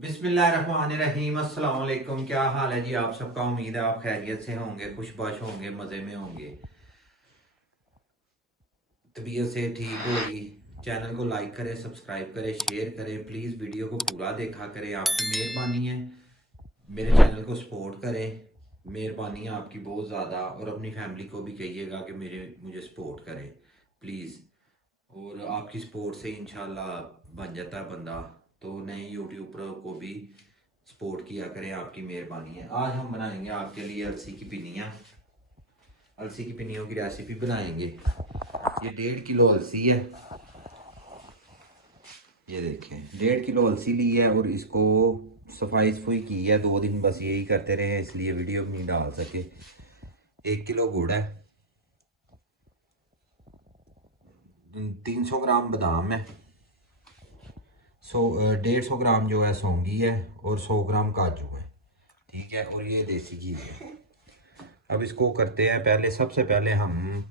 बिस्मिल्लाहिर्रहमानिर्रहीम। अस्सलाम वालेकुम। क्या हाल है जी आप सबका? उम्मीद है आप खैरियत से होंगे, खुशबाश होंगे, मज़े में होंगे, तबीयत से ठीक होगी। चैनल को लाइक करें, सब्सक्राइब करें, शेयर करें। प्लीज़ वीडियो को पूरा देखा करें, आपकी मेहरबानी है। मेरे चैनल को सपोर्ट करें, मेहरबानी है आपकी बहुत ज़्यादा। और अपनी फैमिली को भी कहिएगा कि मुझे सपोर्ट करें प्लीज़। और आपकी सपोर्ट से इंशाल्लाह बन जाता है बंदा, तो नए यूट्यूबर को भी सपोर्ट किया करें, आपकी मेहरबानी है। आज हम बनाएंगे आपके लिए अलसी की पिनिया। अलसी की पिनियों की रेसिपी बनाएंगे। ये 1.5 किलो अलसी है। ये देखें 1.5 किलो अलसी ली है और इसको सफाई सफाई की है 2 दिन, बस यही करते रहे इसलिए वीडियो नहीं डाल सके। 1 किलो गुड़ है, 300 ग्राम बादाम है, 150 ग्राम जो है सौंगी है और 100 ग्राम काजू है। ठीक है, और ये देसी घी है। अब इसको करते हैं, पहले सबसे पहले हम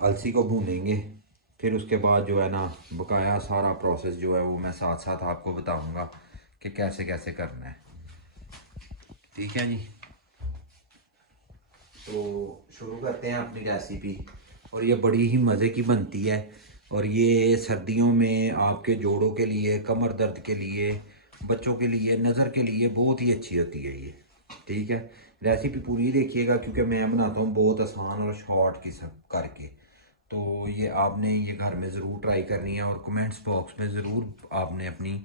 अलसी को भूनेंगे, फिर उसके बाद जो है ना बकाया सारा प्रोसेस जो है वो मैं साथ साथ आपको बताऊंगा कि कैसे कैसे करना है। ठीक है जी, तो शुरू करते हैं अपनी रेसिपी। और ये बड़ी ही मज़े की बनती है, और ये सर्दियों में आपके जोड़ों के लिए, कमर दर्द के लिए, बच्चों के लिए, नज़र के लिए बहुत ही अच्छी होती है ये। ठीक है, रेसिपी पूरी देखिएगा क्योंकि मैं बनाता हूँ बहुत आसान और शॉर्ट किस्म करके। तो ये आपने ये घर में ज़रूर ट्राई करनी है, और कमेंट्स बॉक्स में ज़रूर आपने अपनी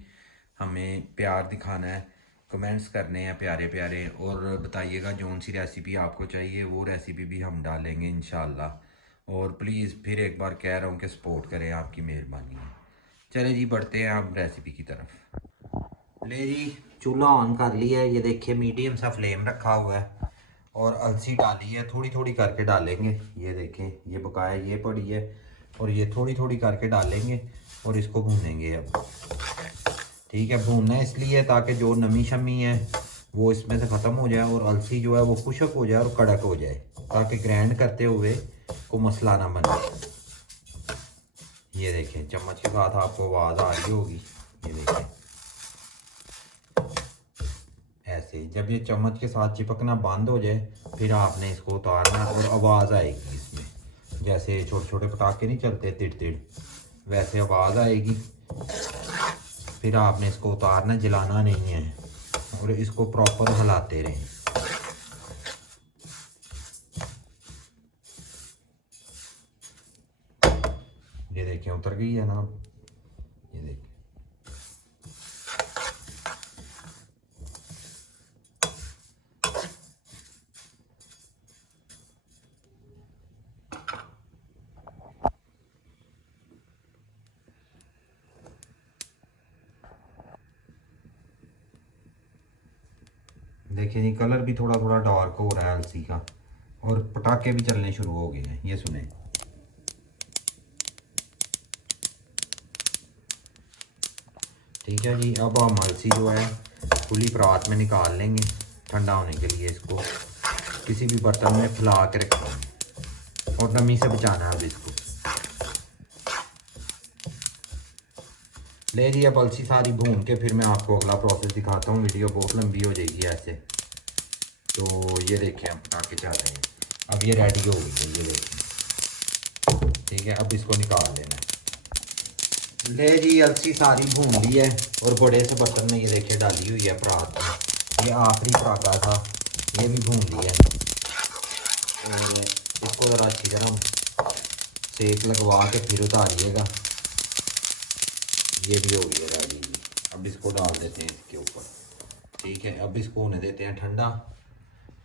हमें प्यार दिखाना है, कमेंट्स करने हैं प्यारे प्यारे, और बताइएगा जौन सी रेसिपी आपको चाहिए वो रेसिपी भी हम डालेंगे इंशाल्लाह। और प्लीज़ फिर एक बार कह रहा हूँ कि सपोर्ट करें, आपकी मेहरबानी है। चले जी, बढ़ते हैं आप रेसिपी की तरफ। ले जी, चूल्हा ऑन कर लिया है। ये देखिए मीडियम सा फ्लेम रखा हुआ है, और अलसी डाली है, थोड़ी थोड़ी करके डालेंगे। ये देखें ये बकाया ये पड़ी है, और ये थोड़ी थोड़ी करके डालेंगे और इसको भूनेंगे अब। ठीक है, भूनना इसलिए ताकि जो नमी शमी है वो इसमें से ख़त्म हो जाए, और अलसी जो है वो खुश्क हो जाए और कड़क हो जाए, ताकि ग्राइंड करते हुए को मसला ना बने। ये देखें चम्मच के साथ आपको आवाज़ आ रही होगी। ये देखें ऐसे जब ये चम्मच के साथ चिपकना बंद हो जाए फिर आपने इसको उतारना, और आवाज़ आएगी इसमें, जैसे छोटे छोटे पटाखे नहीं चलते तिड़ तिड़, वैसे आवाज़ आएगी। फिर आपने इसको उतारना, जलाना नहीं है, और इसको प्रॉपर हिलाते रहें। ये देखें उतर गई है ना, ये देखें। देखिए जी कलर भी थोड़ा थोड़ा डार्क हो रहा है अलसी का, और पटाखे भी चलने शुरू हो गए हैं। ये सुने, ठीक है जी। अब हम अलसी जो है खुली परात में निकाल लेंगे ठंडा होने के लिए। इसको किसी भी बर्तन में फैला के रखेंगे और नमी से बचाना है अब इसको। ले जी, अब अलसी सारी भून के फिर मैं आपको अगला प्रोसेस दिखाता हूँ, वीडियो बहुत लंबी हो जाएगी ऐसे। तो ये देखें हम पटाखे चल रहे हैं, अब ये रेडी हो गई है। ये देखें, ठीक है, अब इसको निकाल लेना है। ले जी, अलसी सारी भून ली है और बड़े से बर्तन में ये देखिए डाली हुई है परात में। ये आखिरी पराठा था, ये भी भून लिया है, और इसको ज़रा अच्छी तरह सेक लगवा के फिर उतारिएगा। ये भी हो गया रेडी जी। अब इसको डाल देते हैं इसके ऊपर। ठीक है, अब इसको होने देते हैं ठंडा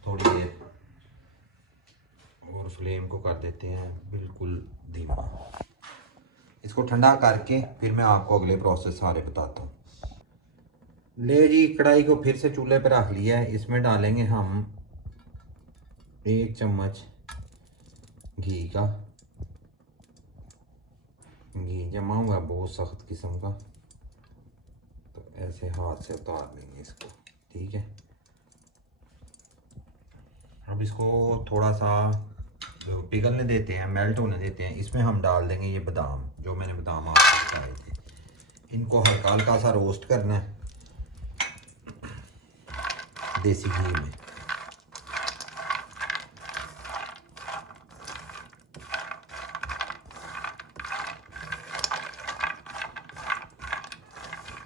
थोड़ी देर, और फ्लेम को कर देते हैं बिल्कुल धीमा। इसको ठंडा करके फिर मैं आपको अगले प्रोसेस सारे बताता हूँ। ले जी, कढ़ाई को फिर से चूल्हे पर रख लिया है। इसमें डालेंगे हम 1 चम्मच घी का। घी जमा हुआ बहुत सख्त किस्म का, तो ऐसे हाथ से उतार लेंगे इसको। ठीक है, अब इसको थोड़ा सा पिघलने देते हैं, मेल्ट होने देते हैं। इसमें हम डाल देंगे ये बादाम, जो मैंने बादाम आपको बताए थे। इनको हल्का हल्का सा रोस्ट करना है, देसी घी में।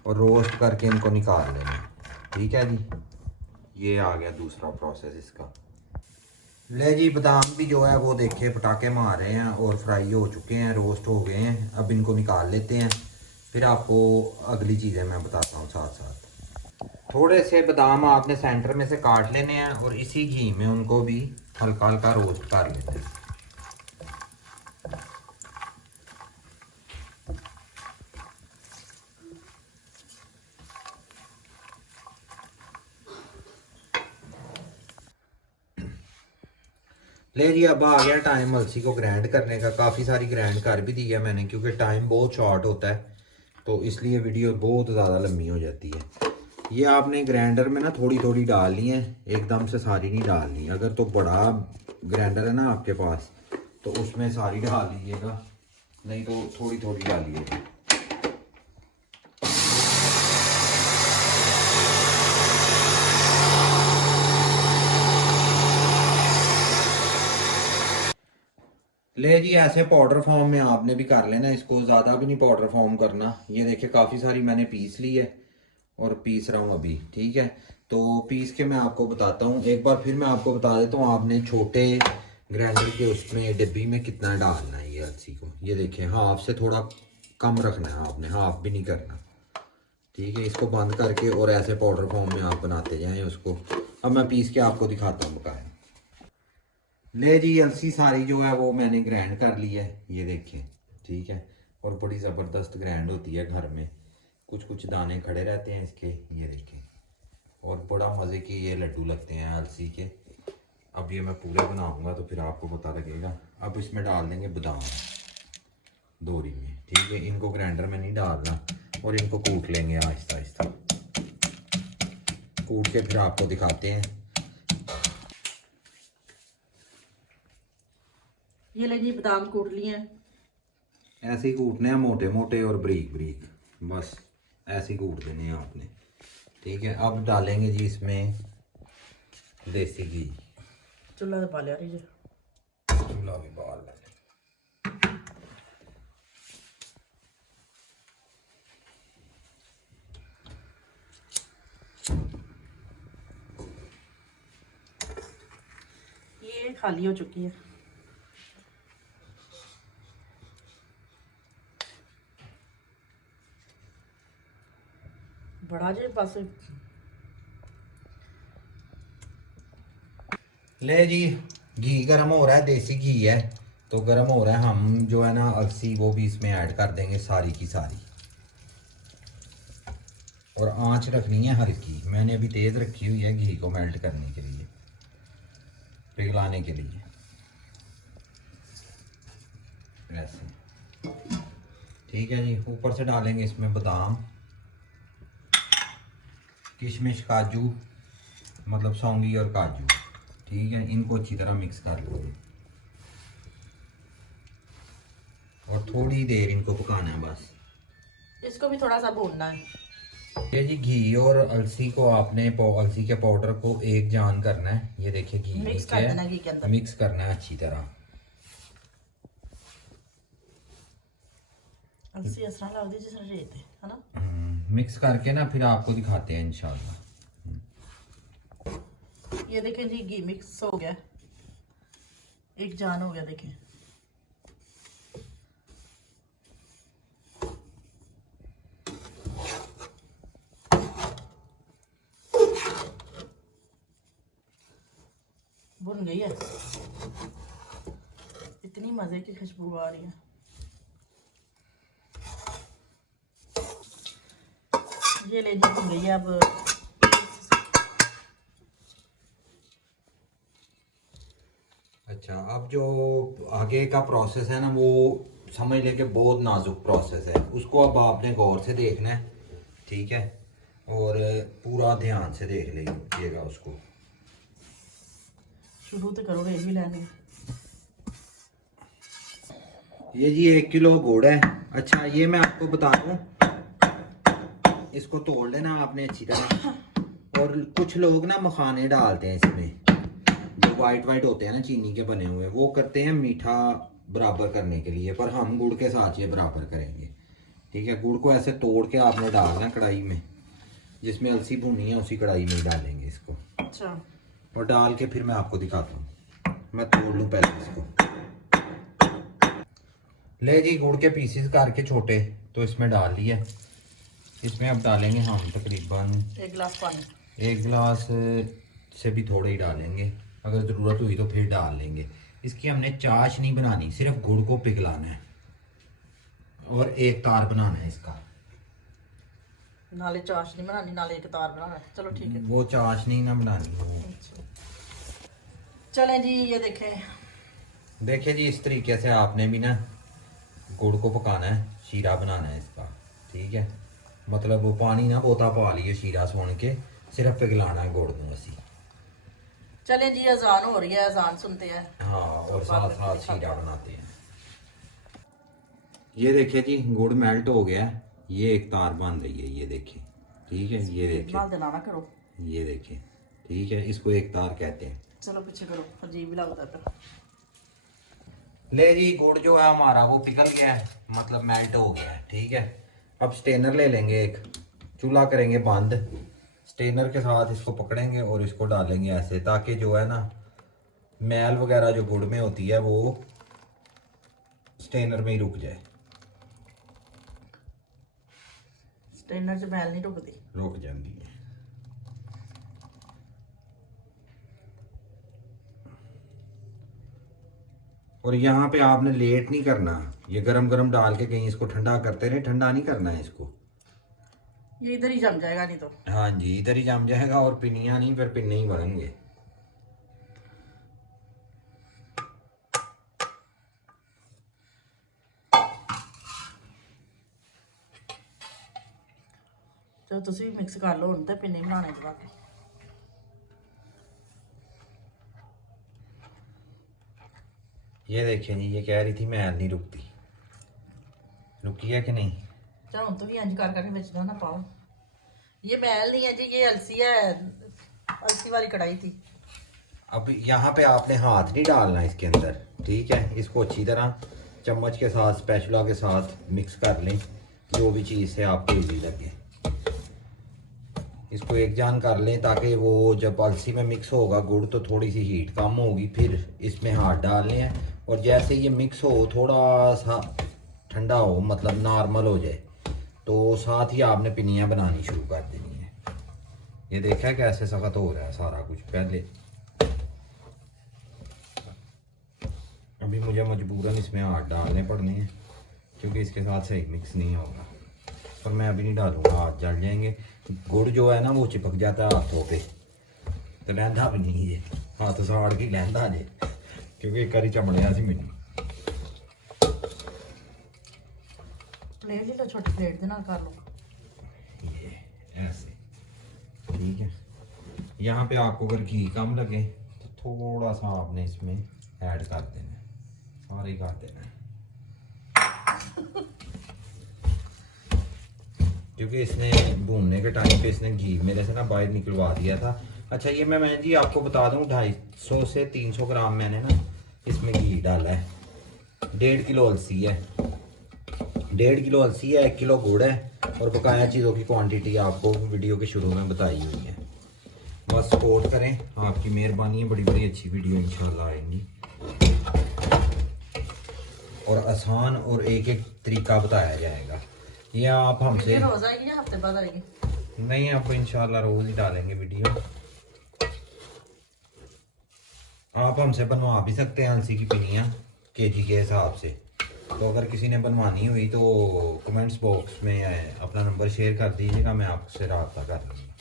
और रोस्ट करके इनको निकाल लेना। ठीक है जी, ये आ गया दूसरा प्रोसेस इसका। ले जी, बादाम भी जो है वो देखिए पटाखे मार रहे हैं और फ्राई हो चुके हैं, रोस्ट हो गए हैं। अब इनको निकाल लेते हैं, फिर आपको अगली चीज़ें मैं बताता हूँ साथ साथ। थोड़े से बादाम आपने सेंटर में से काट लेने हैं और इसी घी में उनको भी हल्का हल्का रोस्ट कर लेते हैं। ले जी, अब आ गया टाइम अलसी को ग्राइंड करने का। काफ़ी सारी ग्राइंड कर भी दी है मैंने, क्योंकि टाइम बहुत शॉर्ट होता है तो इसलिए वीडियो बहुत ज़्यादा लंबी हो जाती है। ये आपने ग्राइंडर में ना थोड़ी थोड़ी डालनी है, एकदम से सारी नहीं डालनी। अगर तो बड़ा ग्राइंडर है ना आपके पास तो उसमें सारी डाल लीजिएगा, नहीं तो थोड़ी थोड़ी डालिएगा। ले जी, ऐसे पाउडर फॉर्म में आपने भी कर लेना इसको, ज़्यादा भी नहीं पाउडर फॉर्म करना। ये देखिए काफ़ी सारी मैंने पीस ली है और पीस रहा हूँ अभी। ठीक है, तो पीस के मैं आपको बताता हूँ। एक बार फिर मैं आपको बता देता हूँ, आपने छोटे ग्राइंडर के उसमें डिब्बी में कितना डालना है ये अलसी को। ये देखिए, हाफ से थोड़ा कम रखना है आपने, हाफ भी नहीं करना। ठीक है, इसको बंद करके और ऐसे पाउडर फॉर्म में आप बनाते जाएँ उसको। अब मैं पीस के आपको दिखाता हूँ बकाया। ले जी, अलसी सारी जो है वो मैंने ग्राइंड कर ली है, ये देखिए। ठीक है, और बड़ी ज़बरदस्त ग्राइंड होती है घर में। कुछ कुछ दाने खड़े रहते हैं इसके, ये देखिए, और बड़ा मज़े के ये लड्डू लगते हैं अलसी के। अब ये मैं पूरे बनाऊंगा तो फिर आपको पता लगेगा। अब इसमें डाल देंगे बादाम दोरी में। ठीक है, इनको ग्राइंडर में नहीं डालना और इनको कूट लेंगे आहिस्ता आहिस्ता। कूट के फिर आपको दिखाते हैं। ये ले जी, बादाम कूट लिए हैं। ऐसे ही कूटने हैं, मोटे मोटे और बारीक बारीक, बस ऐसे ही कूट देने हैं आपने। ठीक है, अब डालेंगे जी इसमें देसी घी। चूल्हा दबा लिया जी, चूल्हा भी बाल ले। ये खाली हो चुकी है। बड़ा जे पास ले जी, घी गर्म हो रहा है, देसी घी है तो गर्म हो रहा है। हम जो है ना अलसी वो भी इसमें ऐड कर देंगे सारी की सारी। और आंच रखनी है हल्की, मैंने अभी तेज़ रखी हुई है घी को मेल्ट करने के लिए, पिघलाने के लिए। ऐसे ठीक है जी। ऊपर से डालेंगे इसमें बादाम, किशमिश, काजू, मतलब सौंगी और काजू। ठीक है, इनको अच्छी तरह मिक्स कर लो और थोड़ी देर इनको पकाना है बस। इसको भी थोड़ा सा भूनना है। ये जी, घी और अलसी को आपने अलसी के पाउडर को एक जान करना है। ये देखिए घी मिक्स कर देना, घी के अंदर मिक्स करना है अच्छी तरह। अलसी इस तरह लगती जिस रेत है ना। मिक्स करके ना फिर आपको दिखाते हैं इंशाल्लाह। ये देखें जी, घी मिक्स हो गया, एक जान हो गया। देखें भुन गई है, इतनी मजे की खुशबू आ रही है। ये ले जी, भुन गई है। अब अच्छा, अब जो आगे का प्रोसेस है ना वो समझ ले कि बहुत नाजुक प्रोसेस है। उसको अब आपने गौर से देखना है। ठीक है, और पूरा ध्यान से देख लीजिएगा उसको। शुरू तो करो, रेट भी लेंगे। ये जी 1 किलो गुड़ है। अच्छा, ये मैं आपको बता दूं, इसको तोड़ लेना आपने अच्छी तरह। और कुछ लोग ना मखाने डालते हैं इसमें, जो वाइट वाइट होते हैं ना चीनी के बने हुए, वो करते हैं मीठा बराबर करने के लिए, पर हम गुड़ के साथ ये बराबर करेंगे। ठीक है, गुड़ को ऐसे तोड़ के आपने डालना है कढ़ाई में, जिसमें अलसी भुनी है उसी कढ़ाई में ही डालेंगे इसको। अच्छा, और डाल के फिर मैं आपको दिखाता हूँ। मैं तोड़ लूँ पहले इसको। ले जी, गुड़ के पीसेस करके छोटे तो इसमें डाल लिया। इसमें अब डालेंगे हम तकरीबन 1 गिलास पानी। 1 गिलास से भी थोड़े ही डालेंगे, अगर ज़रूरत हुई तो फिर डाल लेंगे। इसकी हमने चाश नहीं बनानी, सिर्फ गुड़ को पिघलाना है और एक तार बनाना है इसका। नाले चाश नहीं बनानी, नाले एक तार बनाना है। चलो ठीक है। वो चाश नहीं ना बनानी वो। अच्छा। चलें जी, ये देखें। देखिए जी, इस तरीके से आपने भी ना गुड़ को पकाना है, शीरा बनाना है इसका। ठीक है, मतलब वो पानी ना बोता पा लिए शीरा सोन के, सिर्फ पिघलाना है गुड़ में असी। चलें जी, अजान हो रही है, अजान सुनते हैं। हाँ, तो और बाद साथ में साथ दिखाते शीरा हैं। बनाते हैं। ये देखिए जी, गुड़ मेल्ट हो गया है, ये एक तार बन रही है, ये देखिए। ठीक है, ये देखिए, नाल देना ना करो। ये देखिए। ठीक है, इसको एक तार कहते हैं। चलो पीछे करो, अजीब ही लगता है। ले जी, गुड़ जो है हमारा वो पिघल गया है, मतलब मेल्ट हो गया है। ठीक है, अब स्टेनर ले लेंगे एक, चूल्हा करेंगे बंद, स्टेनर के साथ इसको पकड़ेंगे और इसको डालेंगे ऐसे, ताकि जो है ना मैल वगैरह जो गुड़ में होती है वो स्टेनर में ही रुक जाए। स्टेनर च मैल नहीं रुकती। रुक जाती है। और यहाँ पे आपने लेट नहीं करना, ये गरम गरम डाल के कहीं इसको ठंडा करते रहे, ठंडा नहीं करना है इसको। ये इधर ही जम जाएगा नहीं तो। हाँ जी, इधर ही जम जाएगा और पिनिया नहीं, फिर पिन्ने ही बढ़ेंगे। चलो तुसी भी मिक्स कर लो ਹੁਣ ਤੇ ਪਿੰਨੀ ਬਣਾਣੇ ਜਰਾ। ये देखिए जी, ये कह रही थी मैल नहीं रुकती, रुकी है कि नहीं? चलो ਹੁਣ ਤੁਸੀਂ ਇੰਜ ਕਰ ਕਰਕੇ ਵਿੱਚ ਨਾ ਪਾਓ। ये मैल नहीं है जी, ये अलसी है, अलसी वाली कढ़ाई थी। अब यहाँ पे आपने हाथ नहीं डालना इसके अंदर। ठीक है, इसको अच्छी तरह चम्मच के साथ, स्पैचुला के साथ मिक्स कर लें, जो भी चीज़ से आपको इजी लगे। इसको एक जान कर लें, ताकि वो जब अलसी में मिक्स होगा गुड़ तो थोड़ी सी हीट कम होगी, फिर इसमें हाथ डालने हैं। और जैसे ये मिक्स हो, थोड़ा सा ठंडा हो, मतलब नॉर्मल हो जाए, तो साथ ही आपने पिनियाँ बनानी शुरू कर देनी है। ये देखा है कैसे सख्त हो रहा है सारा कुछ पहले। अभी मुझे मजबूरन इसमें हाथ डालने पड़ने हैं, क्योंकि इसके साथ सही मिक्स नहीं होगा। पर मैं अभी नहीं डालूंगा, हाथ जल जाएंगे। गुड़ जो है ना वो चिपक जाता है हाथों पे, तो लहंदा भी नहीं है, हाथ साड़ के लहंदा जे, क्योंकि एक बारी चमड़िया सी मैनू। प्लेट ले लो, छोटी प्लेट दे नाल कर लो। ये ऐसे। ठीक है, यहाँ पे आपको अगर घी कम लगे तो थोड़ा सा आपने इसमें ऐड कर देना है, सारे कर देना है, क्योंकि इसने भूनने के टाइम पे इसने घी मेरे से ना बाहर निकलवा दिया था। अच्छा, ये मैं जी आपको बता दूं, 250 से 300 ग्राम मैंने ना इसमें घी डाला है। 1.5 किलो अलसी है, 1.5 किलो अलसी है, 1 किलो गुड़ है, और बकाया चीज़ों की क्वांटिटी आपको वीडियो के शुरू में बताई हुई है। बस सपोर्ट करें, आपकी मेहरबानी है, बड़ी बड़ी अच्छी वीडियो इंशाल्लाह आएंगी, और आसान और एक एक तरीका बताया जाएगा। ये आप हमसे रोज आएगी या हफ्ते बाद आएगी? नहीं, आप इंशाल्लाह रोज ही डालेंगे वीडियो। आप हमसे बनवा भी सकते हैं अलसी की पिनियाँ केजी के हिसाब से, तो अगर किसी ने बनवानी हुई तो कमेंट्स बॉक्स में अपना नंबर शेयर कर दीजिएगा, मैं आपसे रब्ता कर लूँगा।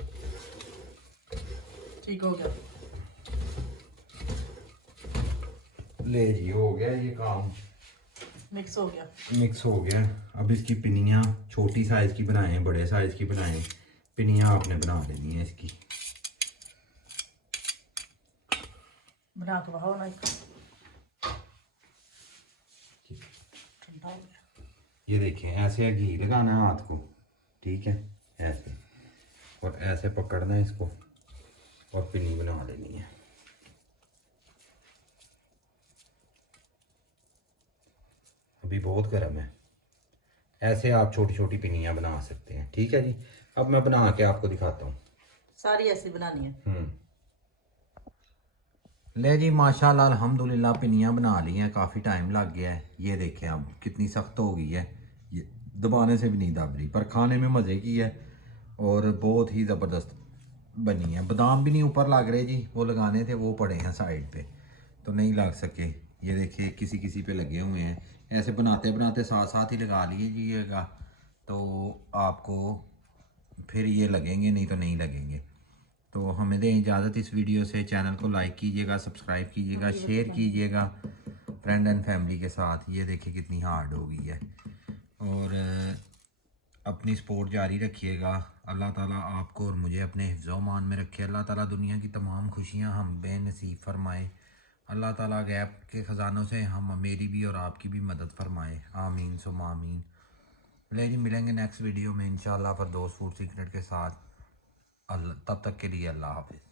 ठीक हो गया। ले जी, हो गया ये काम, मिक्स हो गया। मिक्स हो गया। अब इसकी पिनियाँ छोटी साइज़ की बनाएं, बड़े साइज़ की बनाएं, पिनियाँ आपने बना लेनी है इसकी। बना के बहाओ ना एक। ठंडा हो गया। ये देखें, ऐसे घी लगाना है हाथ को। ठीक है, ऐसे और ऐसे पकड़ना है इसको और पिन्नी बना लेनी है। अभी बहुत गर्म है। ऐसे आप छोटी छोटी पिन्नियाँ बना सकते हैं। ठीक है जी, अब मैं बना के आपको दिखाता हूँ। सारी ऐसी बनानी है। ले जी माशाल्लाह अल्हम्दुलिल्लाह पिन्नियाँ बना ली हैं। काफ़ी टाइम लग गया है। ये देखें अब कितनी सख्त हो गई है, ये दबाने से भी नहीं दब रही, पर खाने में मज़े की है और बहुत ही ज़बरदस्त बनी है। बादाम भी नहीं ऊपर लग रहे जी, वो लगाने थे वो पड़े हैं साइड पे तो नहीं लग सके। ये देखिए किसी किसी पे लगे हुए हैं। ऐसे बनाते बनाते साथ साथ ही लगा लीजिएगा तो आपको फिर ये लगेंगे, नहीं तो नहीं लगेंगे। तो हमें दें इजाज़त इस वीडियो से। चैनल को लाइक कीजिएगा, सब्सक्राइब कीजिएगा, शेयर कीजिएगा फ्रेंड एंड फैमिली के साथ। ये देखिए कितनी हार्ड हो गई है। और अपनी सपोर्ट जारी रखिएगा। अल्लाह ताला आपको और मुझे अपने हिफ्ज़ मान में रखे। अल्लाह ताला दुनिया की तमाम खुशियाँ हम बेनसीब फरमाए। अल्लाह ताला गैब के ख़जानों से हम मेरी भी और आपकी भी मदद फरमाए। आमीन सुम आमीन। ले जी मिलेंगे नेक्स्ट वीडियो में इंशाल्लाह फिर दोस्त फूड सीक्रेट के साथ। तब तक के लिए अल्लाह हाफिज़।